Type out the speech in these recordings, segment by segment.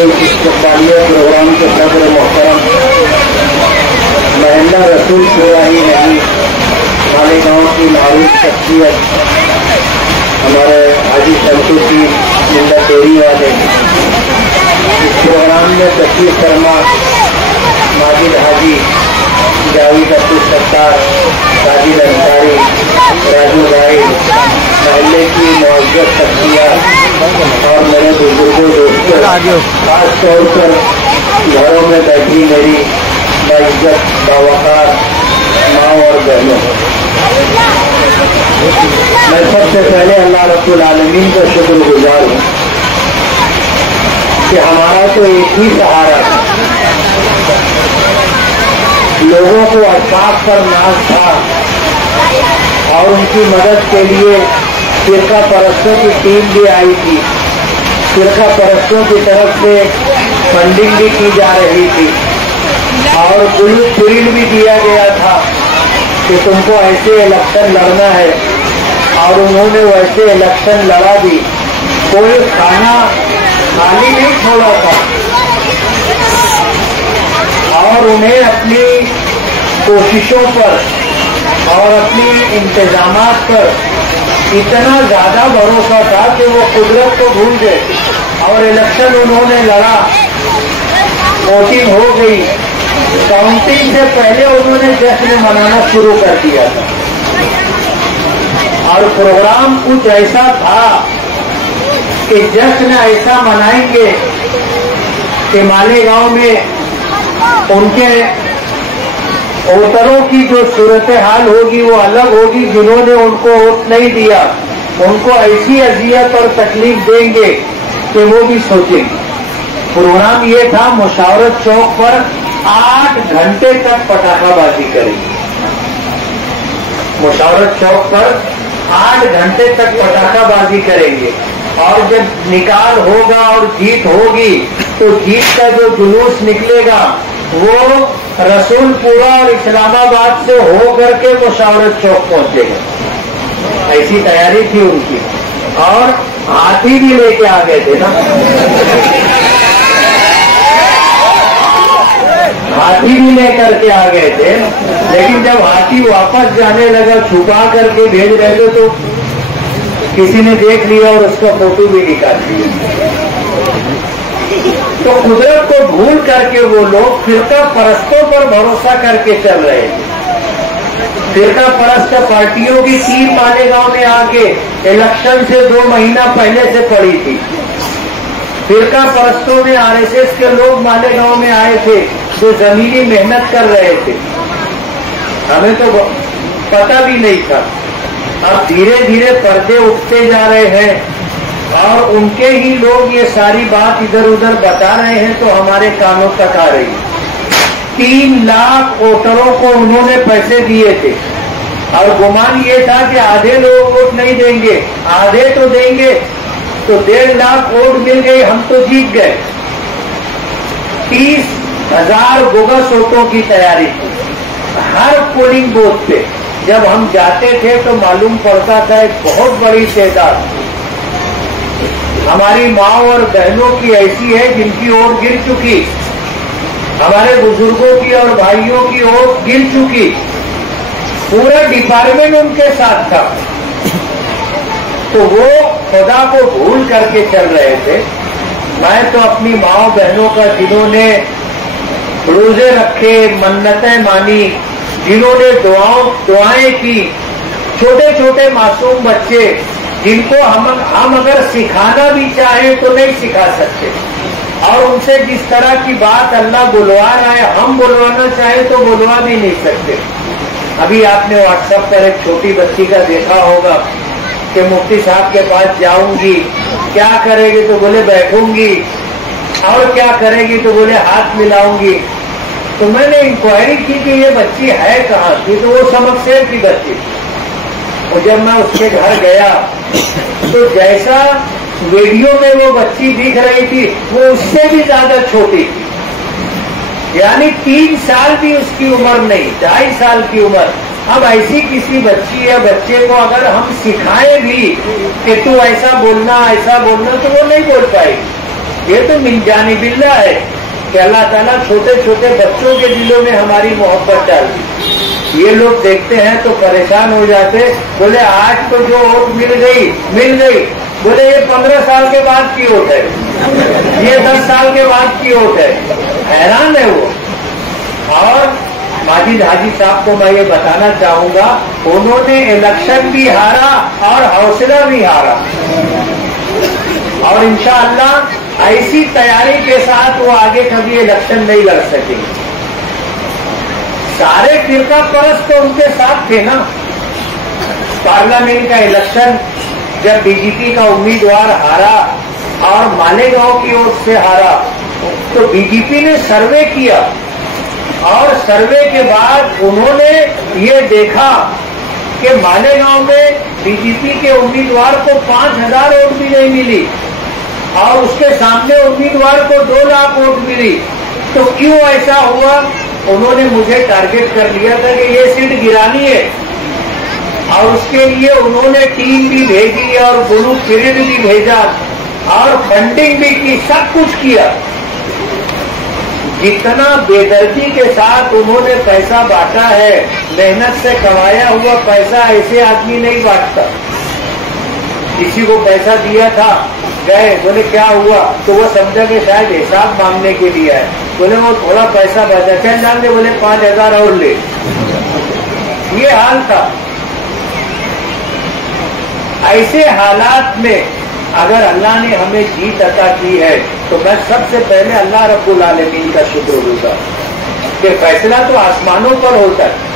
के इस्तक़बालिया प्रोग्राम के सदर मोहतरम महल्ला रसूल शोराही नहीं मालेगांव की मारूफ शख्सियत हमारे हाजी शमसुद्दीन जिंदा तेरी वाले, इस प्रोग्राम में तशरीफ फरमा माजिद हाजी, जावेद अब्दुल सत्तार, साजिद अंसारी, राजू भाई, महल्ले की मुअज़्ज़ज़ शख्सियत और मेरे बुजुर्गों दोस्तों, खास तौर पर घरों में बैठी मेरी बाइज्जत बावकार माँ और बहनों, मैं सबसे पहले अल्लाह रब्बुल आलमीन का शुक्रगुजार हूँ कि हमारा तो एक ही सहारा था। लोगों को अशफाक पर नाज था और उनकी मदद के लिए फिरका परस्तों की टीम भी आई थी। फिरका परस्तों की तरफ से फंडिंग भी की जा रही थी और बुलूट भी दिया गया था कि तुमको ऐसे इलेक्शन लड़ना है, और उन्होंने वैसे इलेक्शन लड़ा भी। कोई खाना खाली नहीं छोड़ा था और उन्हें अपनी कोशिशों पर और अपनी इंतजामात पर इतना ज्यादा भरोसा था कि वो कुदरत को भूल गए और इलेक्शन उन्होंने लड़ा। वोटिंग हो गई, काउंटिंग से पहले उन्होंने जश्न मनाना शुरू कर दिया था और प्रोग्राम कुछ ऐसा था कि जश्न ऐसा मनाएंगे कि मालेगांव में उनके वोटरों की जो सूरत हाल होगी वो अलग होगी। जिन्होंने उनको वोट नहीं दिया उनको ऐसी अजियत और तकलीफ देंगे कि वो भी सोचेंगे। प्रोग्राम ये था, मुशावरत चौक पर 8 घंटे तक पटाखाबाजी करेंगे। मुशावरत चौक पर 8 घंटे तक पटाखाबाजी करेंगे और जब निकाल होगा और जीत होगी तो जीत का जो जुलूस निकलेगा वो रसूलपुरा और इस्लामाबाद से हो करके मुशावरत चौक पहुंचेगा। ऐसी तैयारी थी उनकी और हाथी भी लेके आ गए थे ना, हाथी भी लेकर के आ गए थे। लेकिन जब हाथी वापस जाने लगा छुपा करके भेज रहे थे तो किसी ने देख लिया और उसका फोटो भी निकाल लिया। तो कुदरत को भूल करके वो लोग फिरका परस्तों पर भरोसा करके चल रहे थे। फिरका परस्त पार्टियों की टीम मालेगांव में आके इलेक्शन से 2 महीना पहले से पड़ी थी। फिरका परस्तों में आरएसएस के लोग मालेगांव में आए थे जो जमीनी मेहनत कर रहे थे। हमें तो पता भी नहीं था। अब धीरे धीरे पर्दे उठते जा रहे हैं और उनके ही लोग ये सारी बात इधर उधर बता रहे हैं तो हमारे कानों तक आ रही। 3 लाख वोटरों को उन्होंने पैसे दिए थे और गुमान ये था कि आधे लोग वोट नहीं देंगे, आधे तो देंगे। तो 1.5 लाख वोट मिल गई, हम तो जीत गए। 30,000 बोगस वोटों की तैयारी थी हर पोलिंग बूथ पे। जब हम जाते थे तो मालूम पड़ता था एक बहुत बड़ी तादाद हमारी माँ और बहनों की ऐसी है जिनकी वोट गिर चुकी, हमारे बुजुर्गों की और भाइयों की वोट गिर चुकी। पूरा डिपार्टमेंट उनके साथ था। तो वो खुदा को भूल करके चल रहे थे। मैं तो अपनी माँ बहनों का, जिन्होंने रोजे रखे, मन्नतें मानी, जिन्होंने दुआएं की, छोटे छोटे मासूम बच्चे जिनको हम अगर सिखाना भी चाहें तो नहीं सिखा सकते और उनसे जिस तरह की बात अल्लाह बुलवा रहा है हम बुलवाना चाहें तो बुलवा भी नहीं सकते। अभी आपने व्हाट्सएप पर एक छोटी बच्ची का देखा होगा कि मुफ्ती साहब के पास जाऊंगी, क्या करेगी तो बोले बैठूंगी, और क्या करेगी तो बोले हाथ मिलाऊंगी। तो मैंने इंक्वायरी की कि ये बच्ची है कहाँ की, तो वो समकसेर की बच्ची। और जब मैं उसके घर गया तो जैसा वीडियो में वो बच्ची दिख रही थी वो उससे भी ज्यादा छोटी थी, यानी 3 साल भी उसकी उम्र नहीं, 2.5 साल की उम्र। अब ऐसी किसी बच्ची या बच्चे को अगर हम सिखाएं भी कि तू ऐसा बोलना तो वो नहीं बोल पाएगी। یہ تو من جانب اللہ ہے کہ اللہ تعالیٰ چھوٹے چھوٹے بچوں کے دلوں میں ہماری محبت ڈال دی. یہ لوگ دیکھتے ہیں تو پریشان ہو جاتے, بولے آج تو جو ووٹ مل گئی, بولے یہ 15 سال کے بعد کی ووٹ ہے, یہ 10 سال کے بعد کی ووٹ ہے. حیران ہے وہ. اور ماجد حاجی صاحب کو میں یہ بتانا چاہوں گا, انہوں نے الیکشن بھی ہارا اور حوصلہ بھی ہارا, اور انشاءاللہ ایسی تیاری کے ساتھ وہ آگے کبھی الیکشن نہیں لڑ سکے. سارے فرقہ پرست تو ان کے ساتھ تھے نا. پارلیمنٹ کا الیکشن جب بی جے پی کا امیدوار ہارا اور مالیگاؤں کی اور سے ہارا, تو بی جے پی نے سروے کیا, اور سروے کے بعد انہوں نے یہ دیکھا کہ مالیگاؤں میں بی جے پی کے امیدوار کو 5000 ووٹ بھی نہیں ملی, اور اس کے سامنے امیدوار کو 2 لاکھ ووٹ ملی. تو کیوں ایسا ہوا؟ انہوں نے مجھے ٹارگٹ کر لیا تھا کہ یہ سیٹ گرانی ہے, اور اس کے لیے انہوں نے ٹیم بھی بھیجی اور بلو پریڈ بھی بھیجا اور فنڈنگ بھی کی, سب کچھ کیا. جتنا بے دردی کے ساتھ انہوں نے پیسہ بانٹا ہے, محنت سے کمایا ہوا پیسہ ایسے آدمی نہیں بانٹتا. کسی کو پیسہ دیا تھا, گئے, بولے کیا ہوا, تو وہ سمجھا کہ شاید حساب مانگنے کے لیے ہے, بولے وہ تھوڑا پیسہ بچا, چل جان دے, بولے 5000 اور لے. یہ حال تھا. ایسے حالات میں اگر اللہ نے ہمیں جیت عطا کی ہے تو میں سب سے پہلے اللہ رب العالمین کا شکر گزار کہ فیصلہ تو آسمانوں پر ہوتا ہے,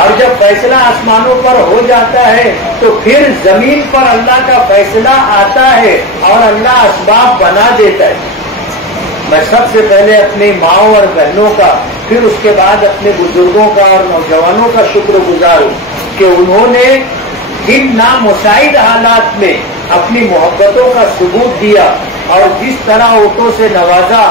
اور جب فیصلہ آسمانوں پر ہو جاتا ہے تو پھر زمین پر اللہ کا فیصلہ آتا ہے اور اللہ اسباب بنا دیتا ہے. میں سب سے پہلے اپنی ماؤں اور بہنوں کا, پھر اس کے بعد اپنے بزرگوں کا اور نوجوانوں کا شکر گزار ہوں کہ انہوں نے جن نامساعد حالات میں اپنی محبتوں کا ثبوت دیا اور جس طرح ووٹوں سے نوازا,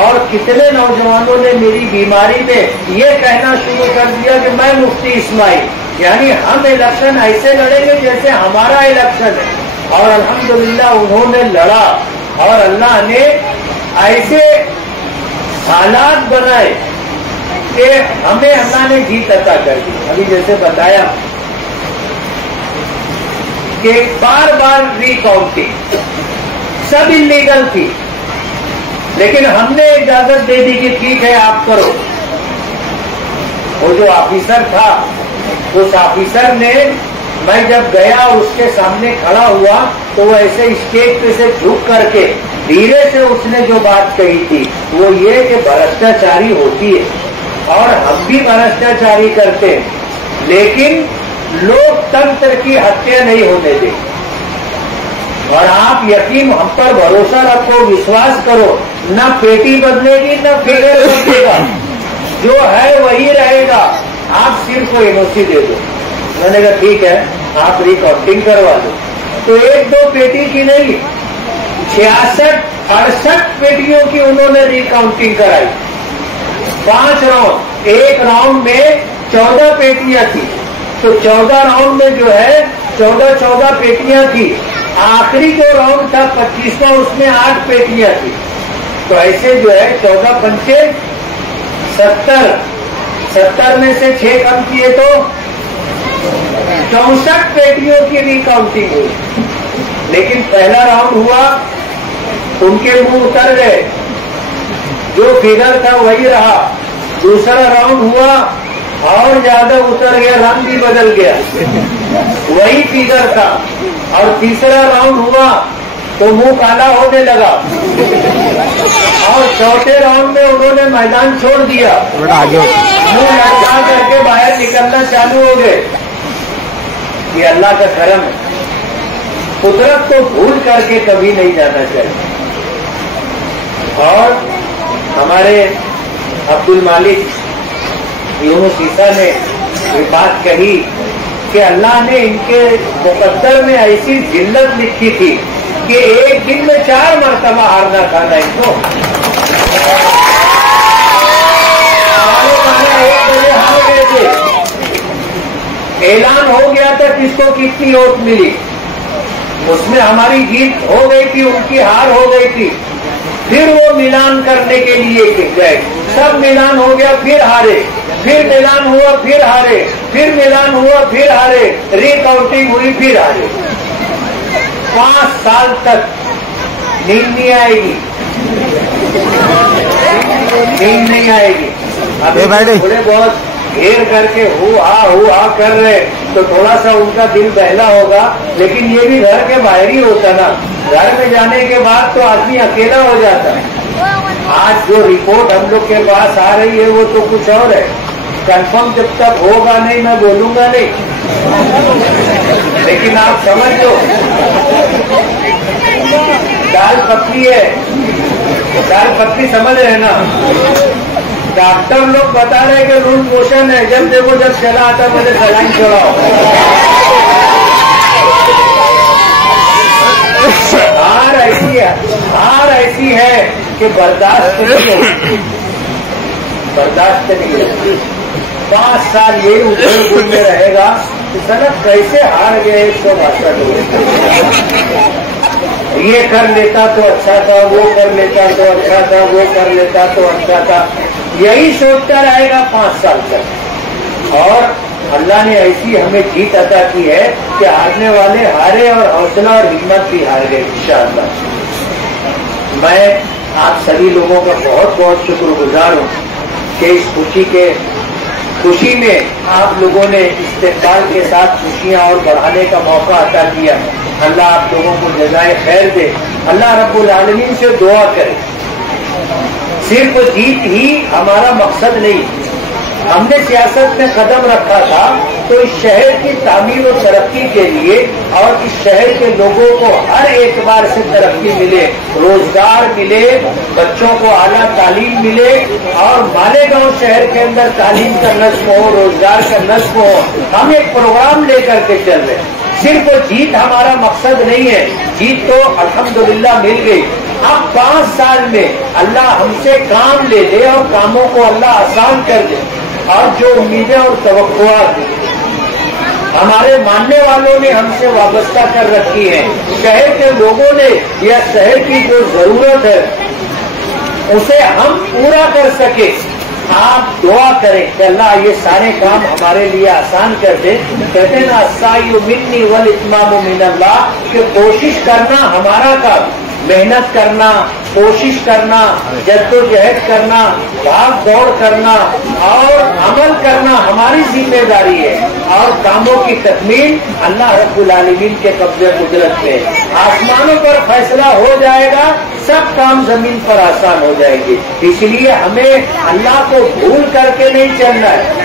اور کتنے نوجوانوں نے میری بیماری میں یہ کہنا شروع کر دیا کہ میں مفتی اسماعیل, یعنی ہم الیکشن ایسے لڑیں گے جیسے ہمارا الیکشن ہے. اور الحمدللہ انہوں نے لڑا, اور اللہ نے ایسے حالات بنائے کہ ہمیں اللہ نے جیت عطا کر دی. ابھی جیسے بتایا کہ بار بار ری کاؤنٹنگ سب انلیگل تھی, لیکن ہم نے اجازت دے دی کہ ٹھیک ہے آپ کرو. وہ جو آفیسر تھا, اس آفیسر نے, میں جب گیا اور اس کے سامنے کھڑا ہوا تو وہ ایسے اسٹیج پہ سے جھک کر کے دھیرے سے اس نے جو بات کہی تھی وہ یہ کہ بھرشٹاچاری ہوتی ہے اور ہم بھی بھرشٹاچاری کرتے ہیں, لیکن لوگ تنتر کی ہتیا نہیں ہونے دیں. اور آپ یقین ہم پر بھروسہ رکھو, وشواس کرو, نہ پیٹی بدلے گی نہ فگر بدلے گا, جو ہے وہی رہے گا. آپ صرف کو NOC دے دو. میں نے کہا ٹھیک ہے آپ ری کاؤنٹنگ کروا دو. تو 1-2 پیٹی کی نہیں, 66-68 پیٹیوں کی انہوں نے ری کاؤنٹنگ کرائی. 5 راؤنڈ, ایک راؤنڈ میں 14 پیٹیاں تھی, تو 14 راؤنڈ میں جو ہے 14 پیٹیاں تھی. آخری جو راؤنڈ تھا 25واں, اس میں 8 پیٹیاں تھی. تو ایسے جو ہے 14 پنچے 70 میں سے 6 کم کیے تو 64 پیٹیوں کی ری کاؤنٹنگ ہوئی. لیکن پہلا راؤنڈ ہوا, ان کے منہ اتر گئے, جو فگر تھا وہی رہا. دوسرا راؤنڈ ہوا اور زیادہ اتر گیا, رنگ بھی بدل گیا, وہی فگر تھا. اور تیسرا راؤنڈ ہوا تو منہ کالا ہونے لگا, اور چوتھے راؤنڈ میں انہوں نے میدان چھوڑ دیا, منہ لٹکا کر کے باہر نکلنا چالو ہو گئے. یہ اللہ کا کرم ہے. قدرت کو بھول کر کے کبھی نہیں جانا چاہیے. اور ہمارے عبد المالک یونس عیسیٰ نے یہ بات کہی کہ اللہ نے ان کے مقدر میں ایسی ذلت لکھی تھی کہ ایک دن میں 4 مرتبہ ہارنا کھانا ان کو. ایک بجے ہار گئے تھے, اعلان ہو گیا تھا کس کو کتنی ووٹ ملی, اس میں ہماری جیت ہو گئی تھی, ان کی ہار ہو گئی تھی. मिलान करने के लिए गए, सब मिलान हो गया, फिर हारे, फिर मिलान हुआ, फिर हारे, फिर मिलान हुआ, फिर हारे, रिकाउंटिंग हुई, फिर हारे। 5 साल तक नींद नहीं आएगी, नींद नहीं आएगी। अभी थोड़े बहुत घेर करके हुआ कर रहे तो थोड़ा सा उनका दिल बहला होगा, लेकिन ये भी घर के बाहर ही होता ना। घर में जाने के बाद तो आदमी अकेला हो जाता है। आज जो रिपोर्ट हम लोग के पास आ रही है वो तो कुछ और है। कंफर्म जब तक होगा नहीं मैं बोलूंगा नहीं, लेकिन आप समझ लो दाल पतली है, दाल पतली समझ रहे हैं ना। डॉक्टर लोग बता रहे कि लूज मोशन है, जब देखो जब चला आता मुझे सलाइन छोड़ाओ। हार ऐसी है कि बर्दाश्त नहीं होती, बर्दाश्त नहीं होती। 5 साल यही उधर घूमते रहेगा तो साला कैसे हार गए 162 लोग। ये कर लेता तो अच्छा था, वो कर लेता तो अच्छा था, वो कर लेता तो अच्छा था, यही सोचता रहेगा 5 साल तक। और अल्लाह ने ऐसी हमें जीत अता की है कि हारने वाले हारे और हौसला और हिम्मत भी हार गए इंशाअल्लाह। मैं आप सभी लोगों का बहुत बहुत शुक्रगुजार हूँ कि इस खुशी में आप लोगों ने इस्तेक़बाल के साथ खुशियाँ और बढ़ाने का मौका अता किया। अल्लाह आप लोगों को जज़ाए खैर दे। अल्लाह रब्बुल आलमीन से दुआ करे। सिर्फ जीत ही हमारा मकसद नहीं, हमने सियासत में कदम रखा था तो इस शहर की तामीर और तरक्की के लिए और इस शहर के लोगों को हर एतबार से तरक्की मिले, रोजगार मिले, बच्चों को आला तालीम मिले और मालेगांव शहर के अंदर तालीम का नस्ब हो, रोजगार का नस्ब हो। हम एक प्रोग्राम लेकर के चल रहे हैं। सिर्फ जीत हमारा मकसद नहीं है, जीत तो अल्हम्दुलिल्लाह मिल गई। अब 5 साल में अल्लाह हमसे काम ले ले और कामों को अल्लाह आसान कर दे। और जो उम्मीदें और तवक्कुआत हमारे मानने वालों ने हमसे वाबस्ता कर रखी है, शहर के लोगों ने या शहर की जो जरूरत है उसे हम पूरा कर सके, आप दुआ करें कि अल्लाह ये सारे काम हमारे लिए आसान कर दे। कहते हैं ना अस्सायु मिन्नी वल इत्मामु मिनल्लाह, कि कोशिश करना हमारा काम, मेहनत करना, कोशिश करना, जद्दोजहद करना, भाग दौड़ करना और अमल करना हमारी जिम्मेदारी है। और कामों की तकमील अल्लाह रब्बुल आलमीन के कब्जे कुदरत में। आसमानों पर फैसला हो जाएगा, सब काम जमीन पर आसान हो जाएंगे। इसलिए हमें अल्लाह को भूल करके नहीं चलना है,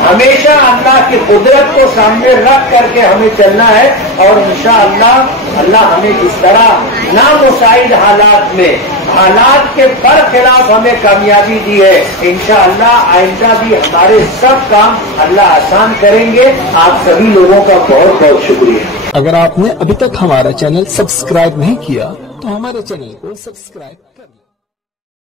हमेशा अल्लाह की कुदरत को सामने रख करके हमें चलना है। और इंशाअल्लाह अल्लाह हमें जिस तरह नामुसाइद हालात में, हालात के बरखिलाफ हमें कामयाबी दी है, इंशाअल्लाह आइंदा भी हमारे सब काम अल्लाह आसान करेंगे। आप सभी लोगों का बहुत बहुत शुक्रिया। अगर आपने अभी तक हमारा चैनल सब्सक्राइब नहीं किया तो हमारे चैनल को सब्सक्राइब